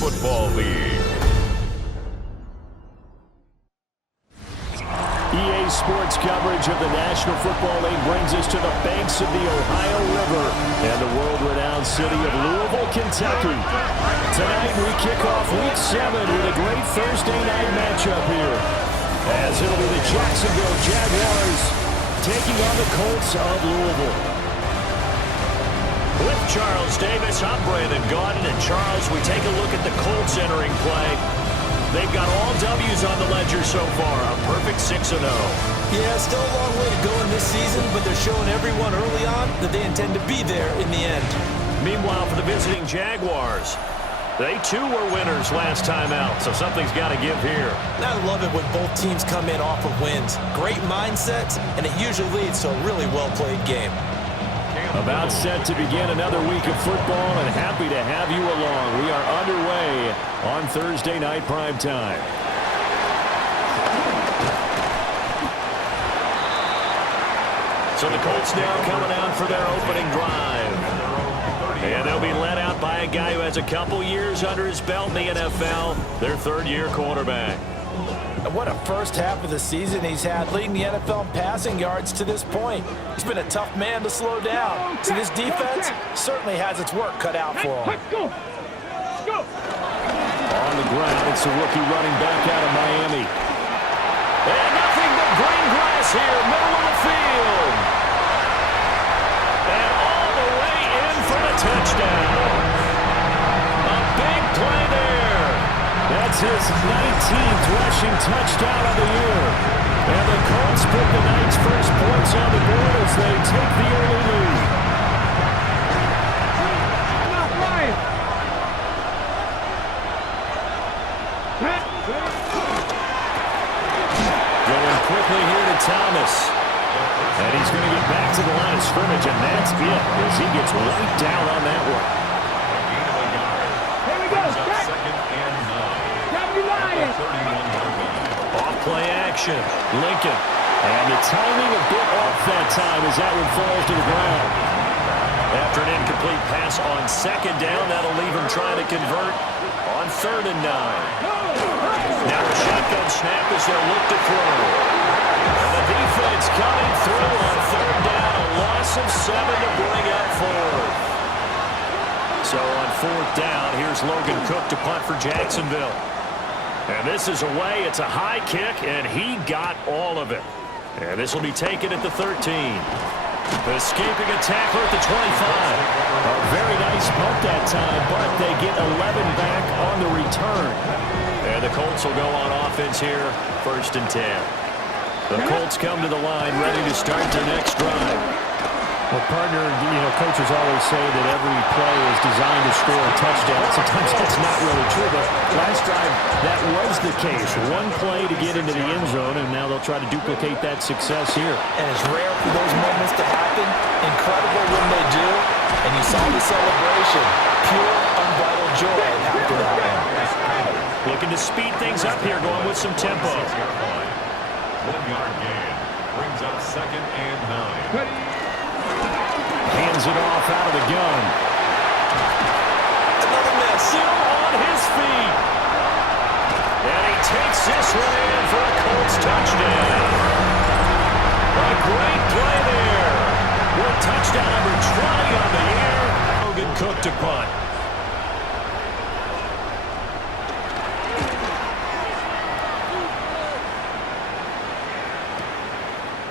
Football League. EA Sports coverage of the National Football League brings us to the banks of the Ohio River and the world-renowned city of Louisville, Kentucky. Tonight we kick off Week 7 with a great Thursday night matchup here, as it'll be the Jacksonville Jaguars taking on the Colts of Louisville. With Charles Davis, I'm Brandon Gaudin, and Charles, we take a look at the Colts entering play. They've got all W's on the ledger so far, a perfect 6-0. Yeah, still a long way to go in this season, but they're showing everyone early on that they intend to be there in the end. Meanwhile, for the visiting Jaguars, they too were winners last time out, so something's got to give here. I love it when both teams come in off of wins. Great mindsets, and it usually leads to a really well-played game. About set to begin another week of football, and happy to have you along. We are underway on Thursday night prime time. So the Colts now coming out for their opening drive. And they'll be led out by a guy who has a couple years under his belt in the NFL, their third-year quarterback. And what a first half of the season he's had, leading the NFL in passing yards to this point. He's been a tough man to slow down. So this defense certainly has its work cut out for him. On the ground, it's a rookie running back out of Miami. And nothing but green grass here, middle of the field. And all the way in for the touchdown. A big play there. That's his 19th rushing touchdown of the year. And the Colts put the night's first points on the board as they take the early lead. Going quickly here to Thomas. And he's going to get back to the line of scrimmage, and that's it as he gets right down on that one. Off play action, Lincoln. And the timing a bit off that time as that one falls to the ground. After an incomplete pass on second down, that'll leave him trying to convert on 3rd and 9. Now a shotgun snap as they'll look to throw. And the defense coming through on 3rd down, a loss of 7 to bring up 4th. So on 4th down, here's Logan Cook to punt for Jacksonville. And this is away. It's a high kick, and he got all of it. And this will be taken at the 13. Escaping a tackler at the 25. A very nice punt that time, but they get 11 back on the return. And the Colts will go on offense here, 1st and 10. The Colts come to the line, ready to start their next drive. Well, partner, coaches always say that every play is designed to score a touchdown. Sometimes that's not really true, but last drive, that was the case. One play to get into the end zone, and now they'll try to duplicate that success here. And it's rare for those moments to happen. Incredible when they do. And you saw the celebration. Pure, unbridled joy after that one. Looking to speed things up here, going with some tempo. 1-yard gain brings up 2nd and 9. Hands it off out of the gun. Another miss. Still on his feet. And he takes this one in for a Colts touchdown. A great play there. With touchdown number 20 on the year. Logan Cook to punt.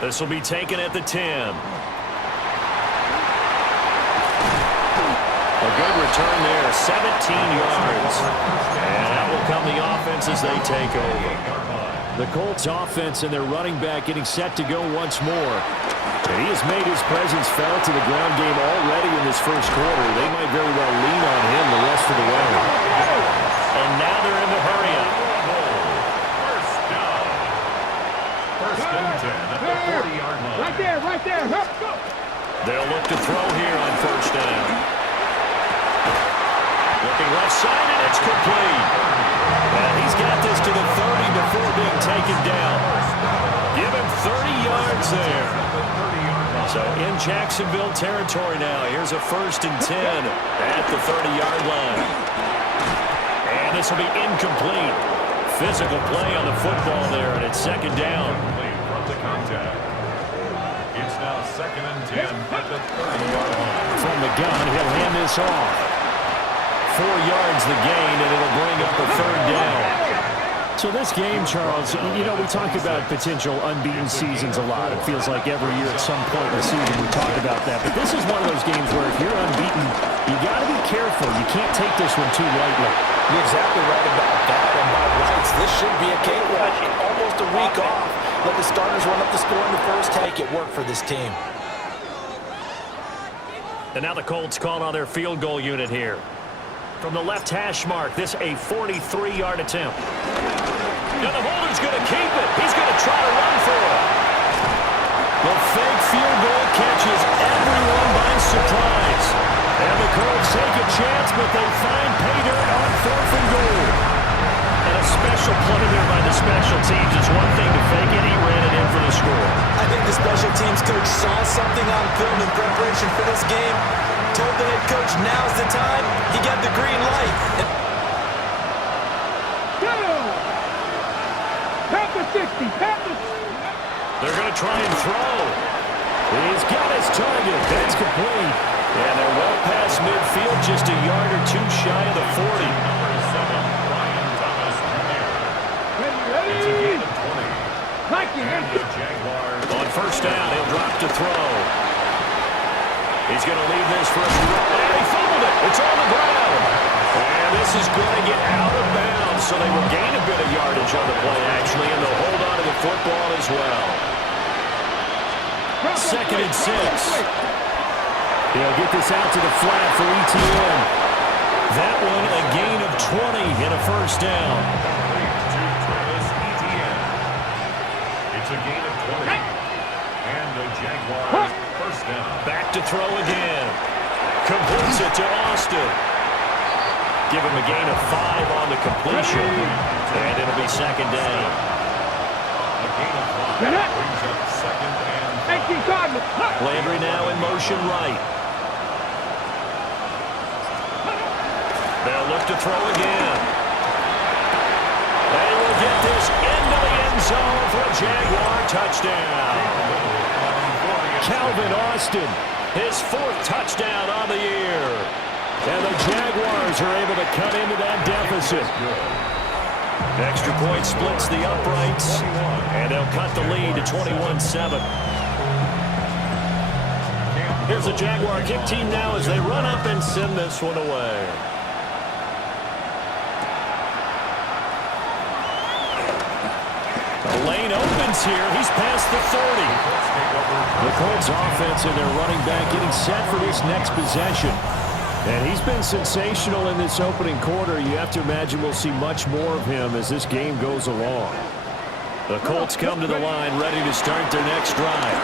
This will be taken at the 10. A good return there, 17 yards. And that will come the offense as they take over. The Colts offense and their running back getting set to go once more. And he has made his presence felt in the ground game already in this first quarter. They might very well lean on him the rest of the way. And now they're in the hurry up. First down. 1st and 10 at the 40-yard line. Right there. Go. They'll look to throw here on 1st down. Looking left side, and it's complete. And he's got this to the 30 before being taken down. Give him 30 yards there. So in Jacksonville territory now. Here's a 1st and 10 at the 30-yard line. this will be incomplete. Physical play on the football there, and it's second down. From the contact. It's now 2nd and 10 at the 30-yard line. From the gun, he'll hand this off. 4 yards the gain, and it'll bring up a third down. So this game, Charles, you know, we talk about potential unbeaten seasons a lot. It feels like every year at some point in the season we talk about that. But this is one of those games where if you're unbeaten, you got to be careful. You can't take this one too lightly. You're exactly right about that. And by rights, this should be a cakewalk. Almost a week off. Let the starters run up the score in the first. Take it work for this team. And now the Colts call on their field goal unit here. From the left hash mark, this a 43-yard attempt. Now the holder's going to keep it. He's going to try to run for it. The fake field goal catches everyone by surprise. And the Colts take a chance, but they find pay dirt on 4th and goal. And a special play there by the special teams. It's one thing to fake it. He ran it in for the score. I think the special teams coach saw something on film in preparation for this game. Told the head coach now's the time. He got the green light. They're going to try and throw. He's got his target. That's complete. And they're well past midfield, just a yard or two shy of the 40. Number 7, Brian Thomas Jr. It's a gain of 20. And the Jaguars. On first down, he'll drop to throw. He's going to leave this for a and he fumbled it. It's on the ground. And this is going to get out of bounds, so they will gain a bit of yardage on the play, actually, and they'll hold on to the football as well. 2nd and 6. He'll get this out to the flat for ETN. That one a gain of 20 and a first down. To Travis Etienne. It's a gain of 20. And the Jaguars first down. Back to throw again. Completes it to Austin. Give him a gain of 5 on the completion. And it'll be second down. A gain of 5 brings up 2nd and 5. Landry now in motion right. They'll look to throw again. They will get this into the end zone for a Jaguar touchdown. Calvin Austin, His 4th touchdown on the year. and the Jaguars are able to cut into that deficit. Extra point splits the uprights, and they'll cut the lead to 21-7. Here's the Jaguar kick team now as they run up and send this one away. The lane opens here. He's past the 30. The Colts offense and their running back getting set for this next possession. And he's been sensational in this opening quarter. You have to imagine we'll see much more of him as this game goes along. The Colts come to the line ready to start their next drive.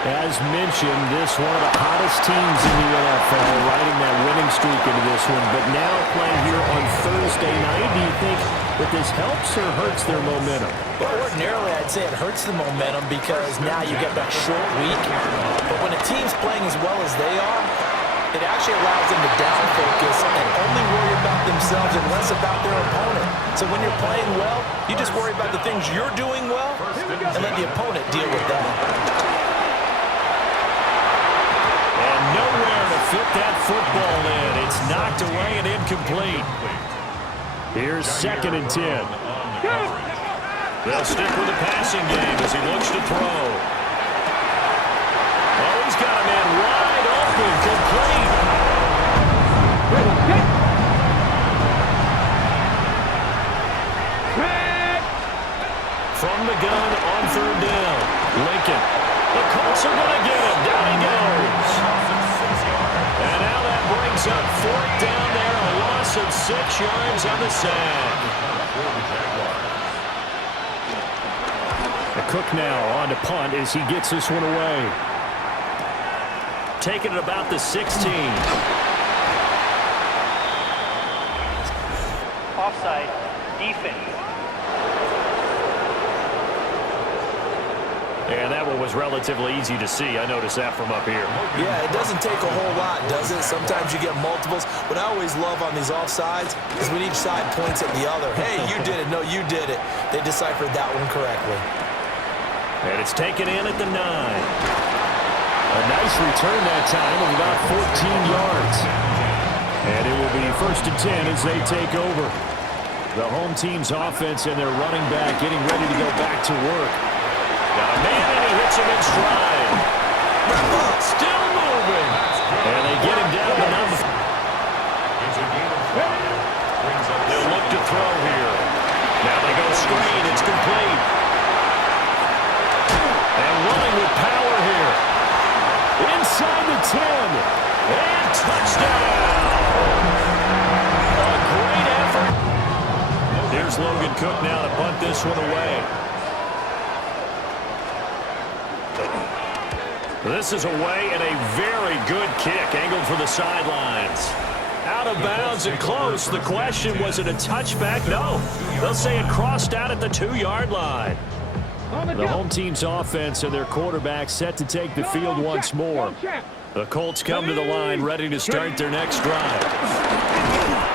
As mentioned, this one of the hottest teams in the NFL, riding that winning streak into this one. But now playing here on Thursday night, do you think that this helps or hurts their momentum? Well, ordinarily, I'd say it hurts the momentum because now you get that short week. But when a team's playing as well as they are, it actually allows them to down focus and only worry about themselves and less about their opponent. So when you're playing well, you just worry about the things you're doing well and let the opponent deal with that. And nowhere to fit that football in. It's knocked away and incomplete. Here's 2nd and 10. They'll stick with the passing game as he looks to throw. Oh, he's got a man wide open, complete. From the gun on 3rd down, Lincoln. The Colts are going to get him. Down he goes. And now that brings up 4th down there, a loss of 6 yards on the sack. Cook now on to punt as he gets this one away. Taking it about the 16. Offside, defense. And that one was relatively easy to see. I noticed that from up here. Yeah, it doesn't take a whole lot, does it? Sometimes you get multiples. What I always love on these offsides is when each side points at the other. Hey, you did it. No, you did it. They deciphered that one correctly. And it's taken in at the 9. A nice return that time of about 14 yards. And it will be 1st and 10 as they take over. The home team's offense and their running back getting ready to go back to work. Got a man, and he hits him in stride. Still moving. And they get him down to number. It's a game of 5. They'll look to throw here. Now they go screen. It's complete. And running with power here. Inside the 10. And touchdown. A great effort. Here's Logan Cook now to punt this one away. This is away and a very good kick angled for the sidelines. Out of bounds and close. The question, was it a touchback? No. They'll say it crossed out at the 2-yard line. The home team's offense and their quarterback set to take the field once more. The Colts come to the line ready to start their next drive.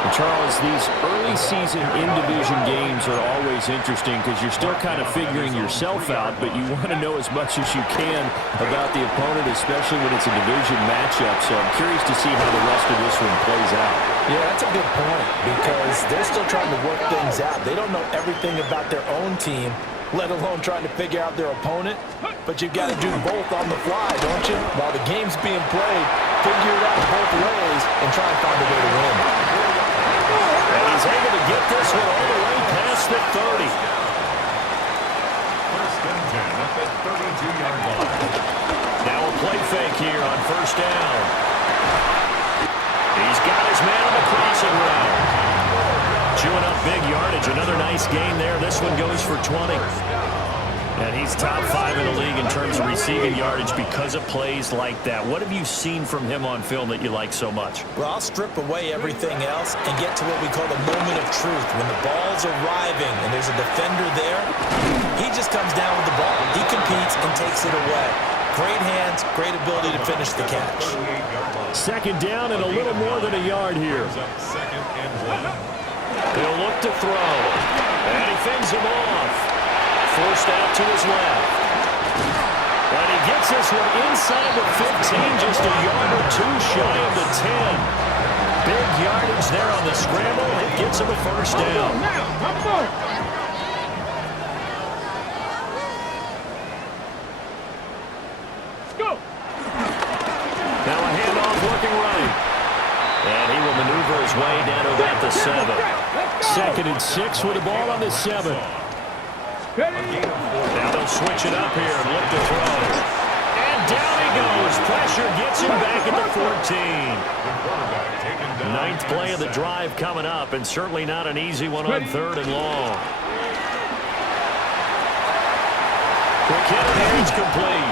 And Charles, these early season in-division games are always interesting because you're still kind of figuring yourself out, but you want to know as much as you can about the opponent, especially when it's a division matchup. So I'm curious to see how the rest of this one plays out. Yeah, that's a good point because they're still trying to work things out. They don't know everything about their own team, let alone trying to figure out their opponent. But you've got to do both on the fly, don't you? While the game's being played, figure it out both ways and try and find a way to win. And he's able to get this one all the way past the 30. 1st and 10 at the 32-yard line. Now a play fake here on 1st down. He's got his man on the crossing route. Chewing up big yardage. Another nice gain there. This one goes for 20. And he's top 5 in the league in terms of receiving yardage because of plays like that. What have you seen from him on film that you like so much? Well, I'll strip away everything else and get to what we call the moment of truth. When the ball's arriving and there's a defender there, he just comes down with the ball. He competes and takes it away. Great hands, great ability to finish the catch. 2nd down and a little more than a yard here. 2nd and 1. He'll look to throw. And he fends him off. Forced out to his left. And he gets this one inside the 15, just a yard or 2 shy of the 10. Big yardage there on the scramble. It gets him a 1st down. Now a handoff looking right. And he will maneuver his way down to about the 7. 2nd and 6 with the ball on the 7. Now they'll switch it up here and look to throw. And down he goes. Pressure gets him back at the 14. 9th play of the drive coming up, and certainly not an easy one on 3rd and long. Quick hit, and it's complete.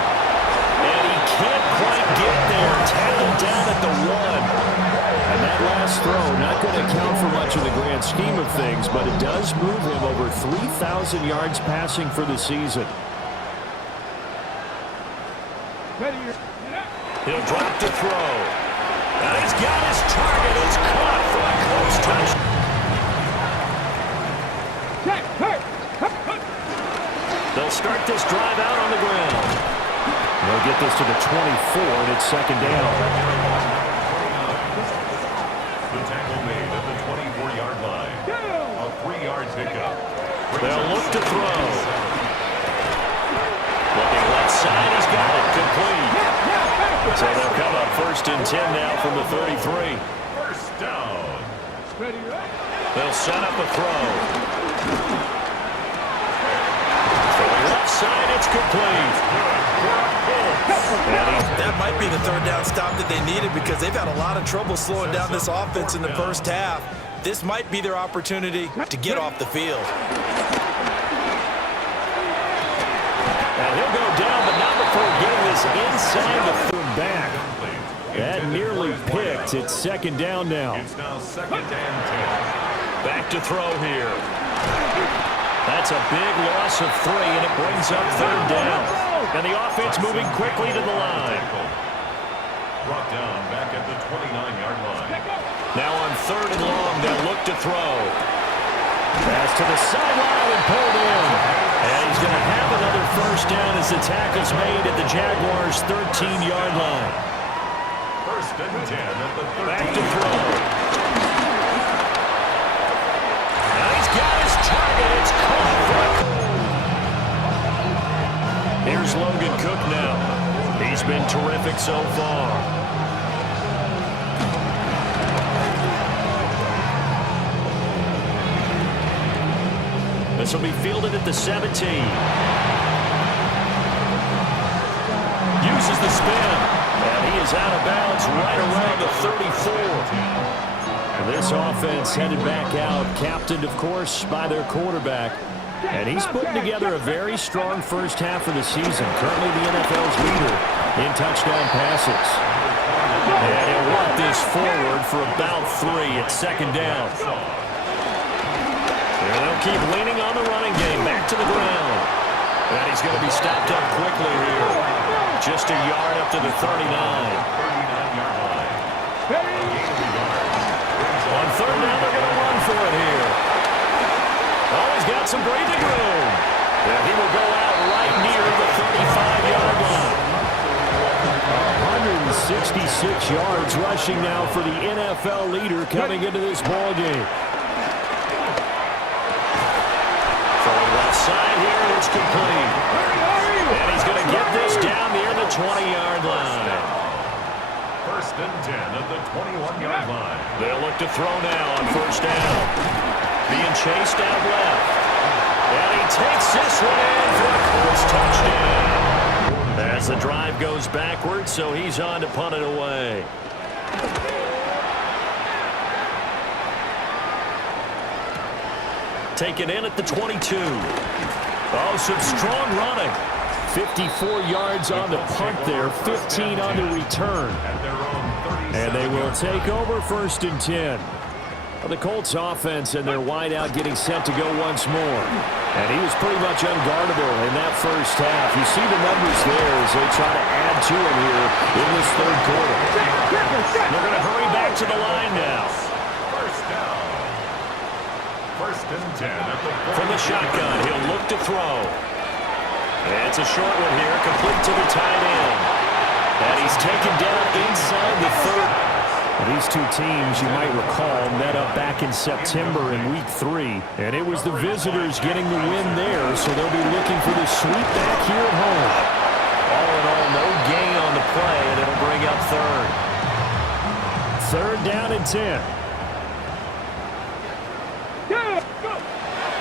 And he can't quite get there. Tackled down at the 1. And that last throw, not going to count for much in the grand scheme of things, but it does move him over 3,000 yards passing for the season. He'll drop to throw. And he's got his target. It's caught for a close touch. They'll start this drive out on the ground. They'll get this to the 24, and it's 2nd down. The tackle made at the 24-yard line. A 3-yard pickup. They'll look to throw. Looking left side, he's got it complete. So they'll come up 1st and 10 now from the 33. 1st down. They'll set up a throw. Throwing left side, it's complete. That might be the 3rd down stop that they needed because they've had a lot of trouble slowing down this offense in the 1st half. This might be their opportunity to get off the field. And he'll go down, but not before getting this inside the Back. That nearly picked. It's 2nd down now. It's now 2nd and 10. back to throw here. That's a big loss of 3, and it brings up 3rd down. And the offense moving quickly to the line. Brought down back at the 29-yard line. Now on 3rd and long, they'll look to throw. Pass to the sideline and pulled in. And he's going to have another 1st down as the tackle's made at the Jaguars' 13-yard line. 1st and 10 at the 13. Back to throw. Now he's got his target. It's caught for a... Here's Logan Cook now. He's been terrific so far. This will be fielded at the 17. Uses the spin. And he is out of bounds right around the 34. This offense headed back out, captained, of course, by their quarterback. And he's putting together a very strong first half of the season. Currently the NFL's leader in touchdown passes. And he'll work this forward for about 3 at 2nd down. And they'll keep leaning on the running game. Back to the ground. And he's going to be stopped up quickly here. Just a yard up to the 39. 39-yard line. On 3rd down, they're going to run for it here. Oh, he's got some breathing room. And he will go out right near the 35-yard line. 166 yards rushing now for the NFL leader coming into this ball game. Side here, and it's complete. And he's going to get this down near the 20-yard line. 1st and 10 at the 21-yard line. They'll look to throw now on 1st down. Being chased out left. And he takes this one in for a close touchdown. As the drive goes backwards, so he's on to punt it away. Taken in at the 22. Oh, some strong running. 54 yards on the punt there, 15 on the return. And they will take over 1st and 10. Well, the Colts offense and their wideout getting set to go once more. And he was pretty much unguardable in that first half. You see the numbers there as they try to add to him here in this 3rd quarter. They're going to hurry back to the line now. 1st down. 1st and 10 at the 40. From the shotgun, he'll look to throw. And it's a short one here, complete to the tight end. And he's taken down inside the 30. These two teams, you might recall, met up back in September in Week 3. And it was the visitors getting the win there, so they'll be looking for the sweep back here at home. All in all, no gain on the play, and it'll bring up 3rd. 3rd down and 10.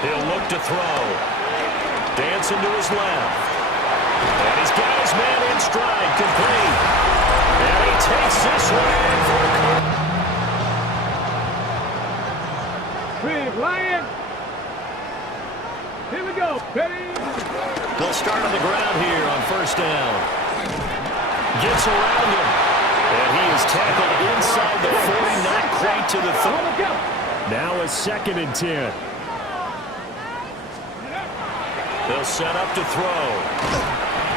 He'll look to throw. Dancing to his left. And he's got his man in stride, complete. And he takes this one in for a cut. Lion. Here we go. Ready? They'll start on the ground here on 1st down. Gets around him. And he is tackled inside the 40, not quite to the 30. Now a 2nd and 10. They'll set up to throw.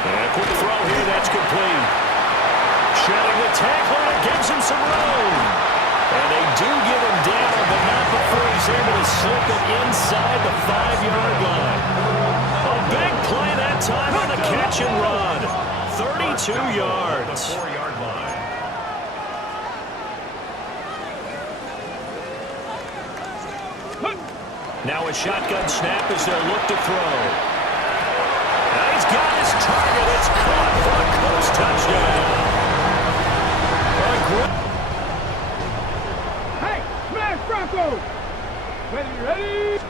And a quick throw here, that's complete. Shedding the tackle, and it gives him some room. And they do get him down, but not before he's able to slip it inside the 5-yard line. A big play that time on the catch and run. 32 yards. The 4-yard line. Now a shotgun snap as they'll look to throw. And he's got his target. It's caught for a close touchdown. Hey, smash Bronco. Ready?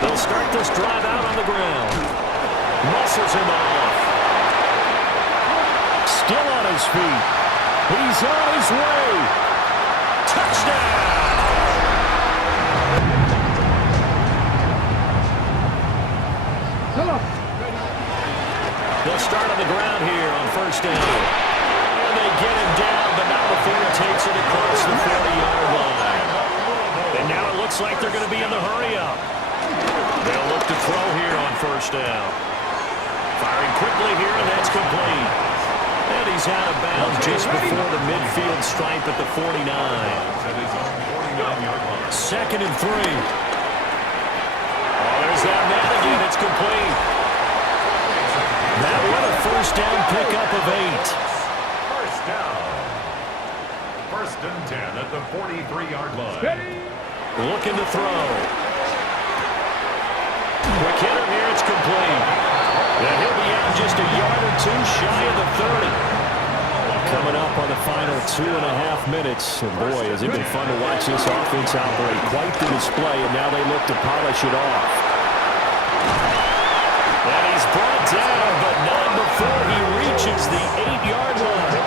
They'll start this drive out on the ground. Muscles him off. Still on his feet. He's on his way. Touchdown. They'll start on the ground here on 1st down. And they get him down, but not before he takes it across the 40-yard line. And now it looks like they're going to be in the hurry-up. They'll look to throw here on first down. Firing quickly here, and that's complete. And he's out of bounds just before the midfield stripe at the 49. At his own 49-yard line. 2nd and 3. Oh, there's that man again. It's complete. That one a first down pickup of 8. First down. 1st and 10 at the 43-yard line. Ready. Looking to throw. Quick hitter here. It's complete. And he'll be out just a yard or two shy of the 30. Coming up on the final 2.5 minutes. And boy, has it been fun to watch this offense operate. Quite the display, and now they look to polish it off. And he's brought down, but not before he reaches the 8-yard line.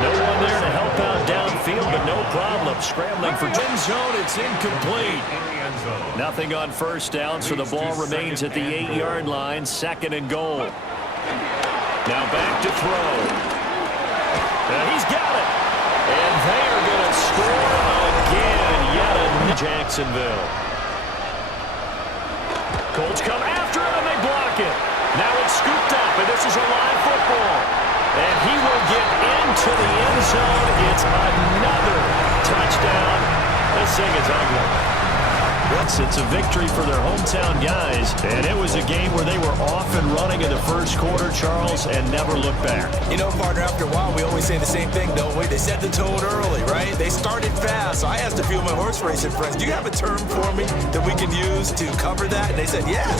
No one there to help out downfield, but no problem. Scrambling for end zone. It's incomplete. In the end zone. Nothing on first down, so the ball remains at the 8-yard line. 2nd and goal. Now back to throw. And he's got it. And they are going to score again. Yet another Jacksonville. Colts come after it, and they block it. Now it's scooped up, and this is a live football. And he will get into the end zone. It's another touchdown. This thing is ugly. It's a victory for their hometown guys, and it was a game where they were off and running in the first quarter, Charles, and never looked back. You know, partner, after a while, we always say the same thing, don't we? They set the tone early, right? They started fast. So I asked a few of my horse racing friends, do you have a term for me that we can use to cover that? And they said, yeah.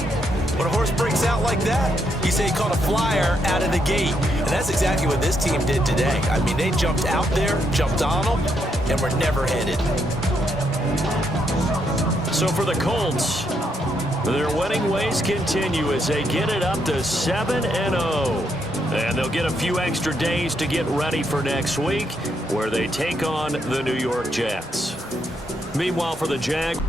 When a horse breaks out like that, you say he caught a flyer out of the gate. And that's exactly what this team did today. I mean, they jumped out there, jumped on them, and were never headed. So for the Colts, their winning ways continue as they get it up to 7-0. And they'll get a few extra days to get ready for next week, where they take on the New York Jets. Meanwhile, for the Jaguars,